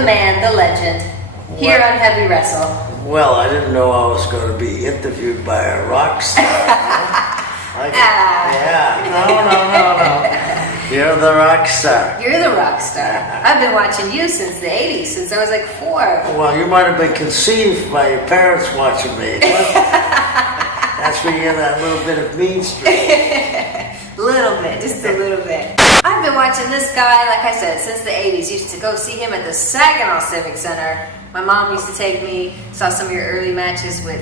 the man, the legend, here on Heavy Wrestle. Well, I didn't know I was going to be interviewed by a rock star. Yeah, no. You're the rock star. You're the rock star. I've been watching you since the 80s, since I was like 4. Well, you might have been conceived by your parents watching me. That's where you get that little bit of mean streak. Little bit, just a little bit. I've been watching this guy, like I said, since the 80s. Used to go see him at the Saginaw Civic Center. My mom used to take me, saw some of your early matches with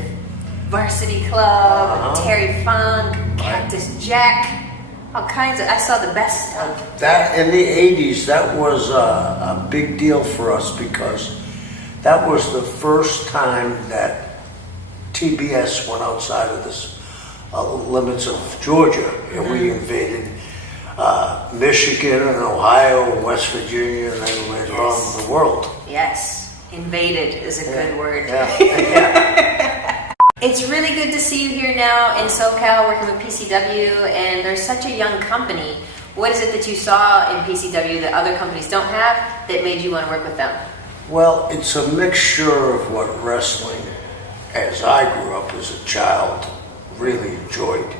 Varsity Club, Terry Funk, Cactus Jack, all kinds of, I saw the best stuff. That, in the 80s, that was a big deal for us because that was the first time that TBS went outside of the limits of Georgia, and we invaded Michigan and Ohio and West Virginia, and then went around the world. Yes, invaded is a good word. Yeah. It's really good to see you here now in SoCal working with PCW, and there's such a young company. What is it that you saw in PCW that other companies don't have that made you want to work with them? Well, it's a mixture of what wrestling, as I grew up as a child, really enjoyed.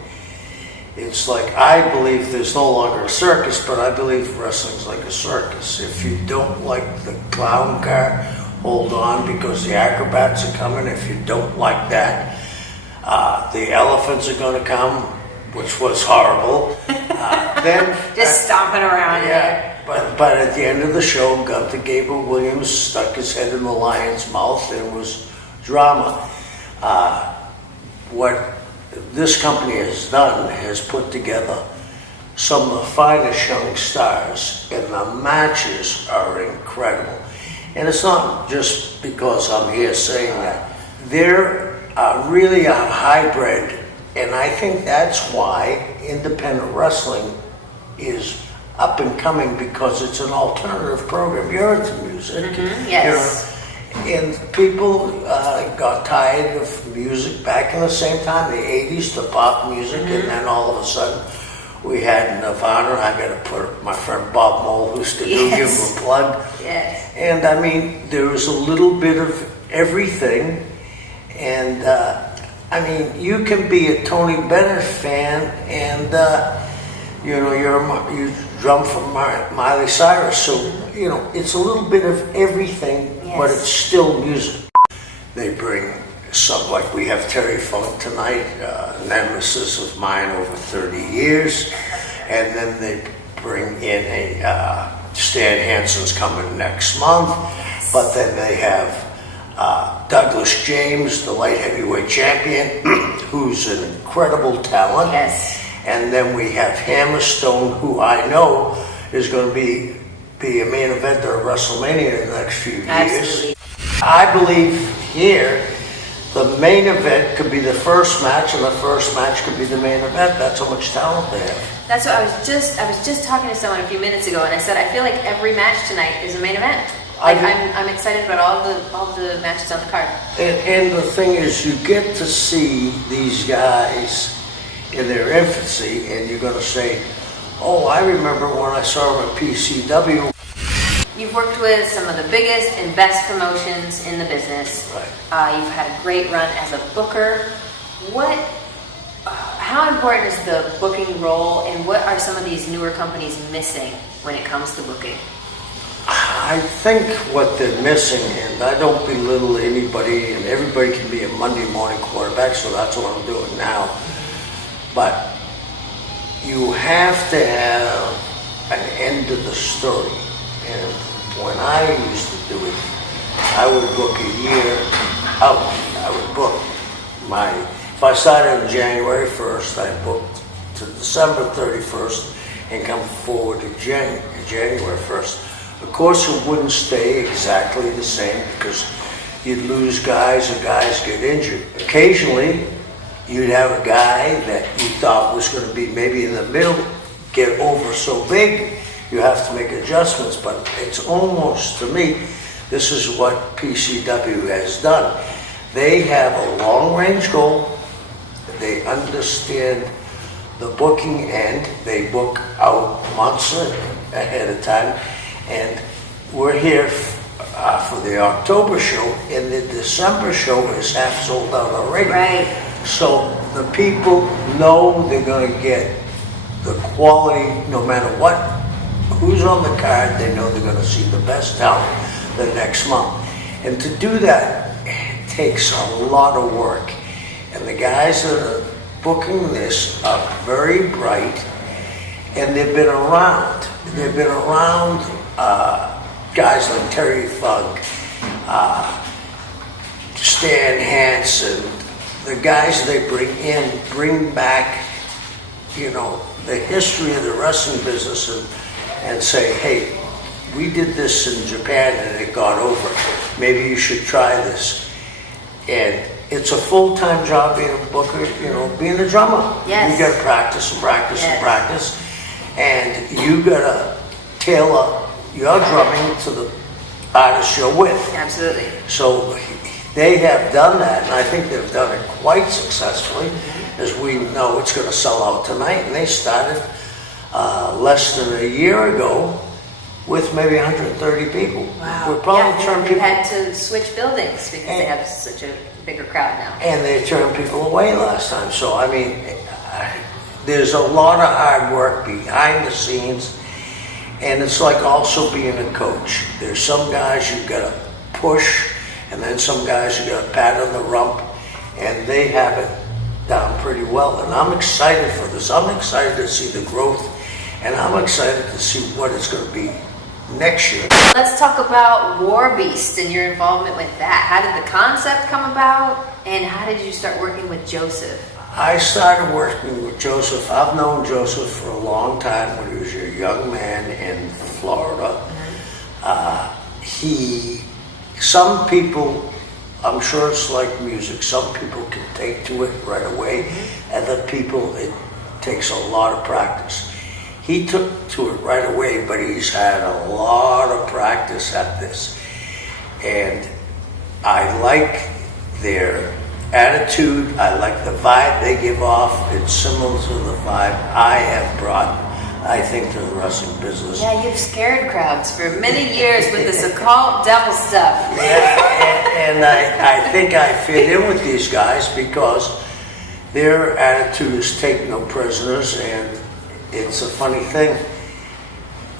It's like, I believe there's no longer a circus, but I believe wrestling's like a circus. If you don't like the clown car, hold on because the acrobats are coming. If you don't like that, the elephants are going to come, which was horrible. Then just stomping around. Yeah, but at the end of the show, Gunther Gabriel Williams stuck his head in the lion's mouth, and it was drama. What this company has done has put together some of the finest young stars, and the matches are incredible. And it's not just because I'm here saying that. They're really a hybrid, and I think that's why independent wrestling is up and coming, because it's an alternative program. You're into music. Yes. And people got tired of music back in the same time, the 80s, the pop music, and then all of a sudden we had Nirvana. I got to put my friend Bob Mole, who's to give him a plug. Yes. And I mean, there was a little bit of everything. And I mean, you can be a Tony Bennett fan, and you know, you drum for Miley Cyrus, so you know it's a little bit of everything, but it's still music. They bring some, like we have Terry Funk tonight, nemesis of mine over 30 years, and then they bring in a Stan Hansen's coming next month, but then they have Douglas James, the light heavyweight champion, who's an incredible talent. Yes. And then we have Hammerstone, who I know is going to be a main eventer of WrestleMania in the next few years. Absolutely. I believe here the main event could be the first match, and the first match could be the main event. That's how much talent they have. That's what I was just talking to someone a few minutes ago, and I said I feel like every match tonight is a main event. Like I'm excited about all the matches on the card. And the thing is, you get to see these guys in their infancy, and you're going to say, "Oh, I remember when I saw them at PCW." You've worked with some of the biggest and best promotions in the business. Right. You've had a great run as a booker. How important is the booking role, and what are some of these newer companies missing when it comes to booking? I think what they're missing, and I don't belittle anybody, and everybody can be a Monday morning quarterback, so that's what I'm doing now. But you have to have an end to the story. And when I used to do it, I would book a year out. I would book if I started on January 1st, I booked to December 31st and come forward to January 1st. Of course, it wouldn't stay exactly the same because you'd lose guys or guys get injured. Occasionally, you'd have a guy that you thought was going to be maybe in the middle, get over so big, you have to make adjustments. But it's almost, to me, this is what PCW has done. They have a long-range goal. They understand the booking end. They book out months ahead of time. And we're here for the October show, and the December show is half sold out already. Right. So the people know they're going to get the quality no matter what, who's on the card. They know they're going to see the best talent the next month. And to do that takes a lot of work. And the guys that are booking this are very bright, and they've been around. They've been around guys like Terry Funk, Stan Hansen. The guys they bring back, you know, the history of the wrestling business and say, hey, we did this in Japan and it got over. Maybe you should try this. And it's a full-time job being a booker, you know, being a drummer. Yes. You gotta practice and practice and practice. And you gotta tailor your drumming to the artist you're with. Absolutely. So they have done that, and I think they've done it quite successfully. As we know, it's gonna sell out tonight, and they started less than a year ago with maybe 130 people. Wow. We're probably turning they people, had to switch buildings because they have such a bigger crowd now. and they turned people away last time. So I mean, there's a lot of hard work behind the scenes, and it's like also being a coach. There's some guys you gotta push, and then some guys you gotta pat on the rump, and they have it down pretty well. And I'm excited for this. I'm excited to see the growth, and I'm excited to see what it's gonna be next year. Let's talk about Warbeast and your involvement with that. How did the concept come about, and how did you start working with Joseph? I started working with Joseph. I've known Joseph for a long time when he was a young man in Florida. Some people, I'm sure it's like music, some people can take to it right away. Other people, it takes a lot of practice. He took to it right away, but he's had a lot of practice at this. And I like their attitude, I like the vibe they give off. It's similar to the vibe I have brought, I think, to the wrestling business. Yeah, you've scared crowds for many years with this occult devil stuff. Yeah, and I think I fit in with these guys because their attitude is take no prisoners, and it's a funny thing.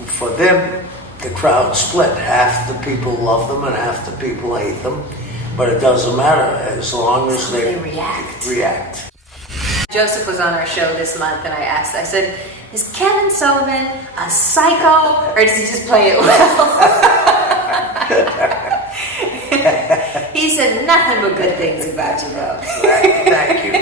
For them, the crowd split. Half the people love them and half the people hate them. But it doesn't matter as long as they react. Joseph was on our show this month, and I said, is Kevin Sullivan a psycho, or does he just play it well? He said nothing but good things about you, bro. Thank you.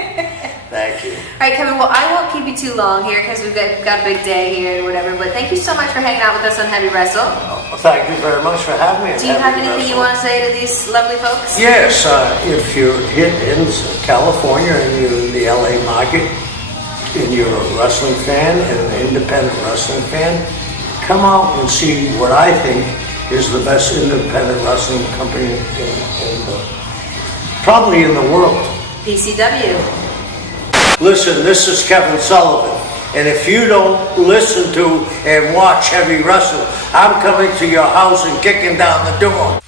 Thank you. All right, Kevin, well, I won't keep you too long here because we've got a big day here or whatever, but thank you so much for hanging out with us on Heavy Wrestle. Well, thank you very much for having me. Do you have anything you want to say to these lovely folks? Yes, if you're in California and you're in the LA market and you're a wrestling fan and an independent wrestling fan, come out and see what I think is the best independent wrestling company probably in the world. PCW. Listen, this is Kevin Sullivan, and if you don't listen to and watch Heavy Wrestle, I'm coming to your house and kicking down the door.